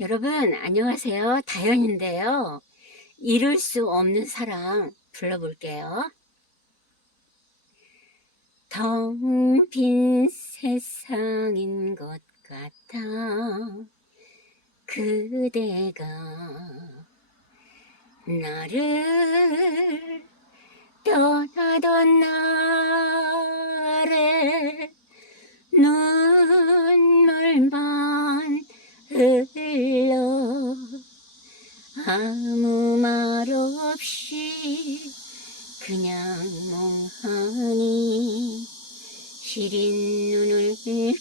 여러분, 안녕하세요. 다현인데요. 이룰 수 없는 사랑 불러볼게요. 텅 빈 세상인 것 같아. 그대가 나를 떠나던 날 아무 말 없이 그냥 멍하니 시린 눈을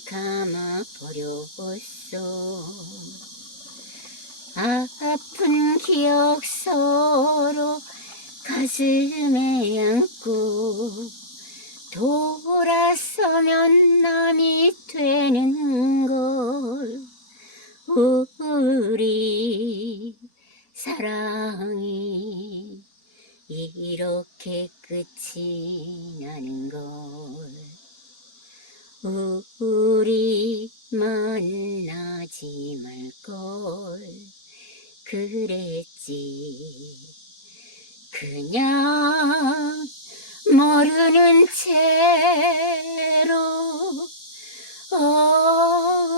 감아버렸어. 아픈 기억 서로 가슴에 안고 돌아서면 남이 되는 걸 우리 사랑이 이렇게 끝이 나는 걸 우리 만나지 말 걸. 그랬지. 그냥 모르는 채로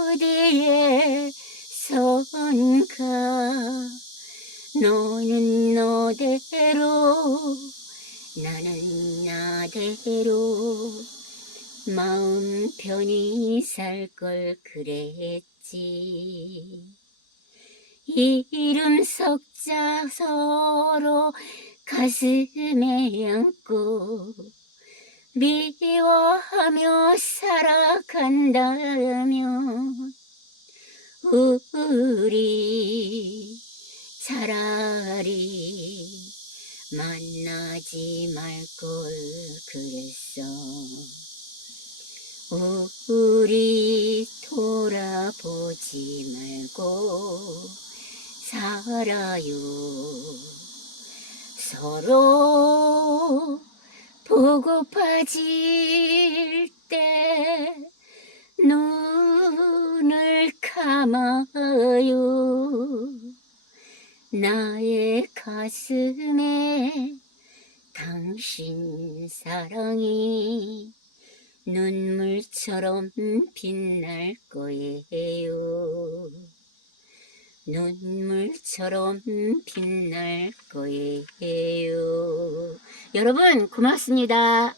어디에 선가 너는 너대로 나는 나대로. 마음 편히 살 걸 그랬지. 이름 석자 서로 가슴에 안고 미워하며 살아간다면 우리 차라리 만나지 말 걸 그랬어. 우리 돌아보지 말고 살아요. 서로 보고파질 때 눈을 감아요 나의 가슴에 당신 사랑이 눈물처럼 빛날 거예요. 눈물처럼 빛날 거예요. 여러분, 고맙습니다.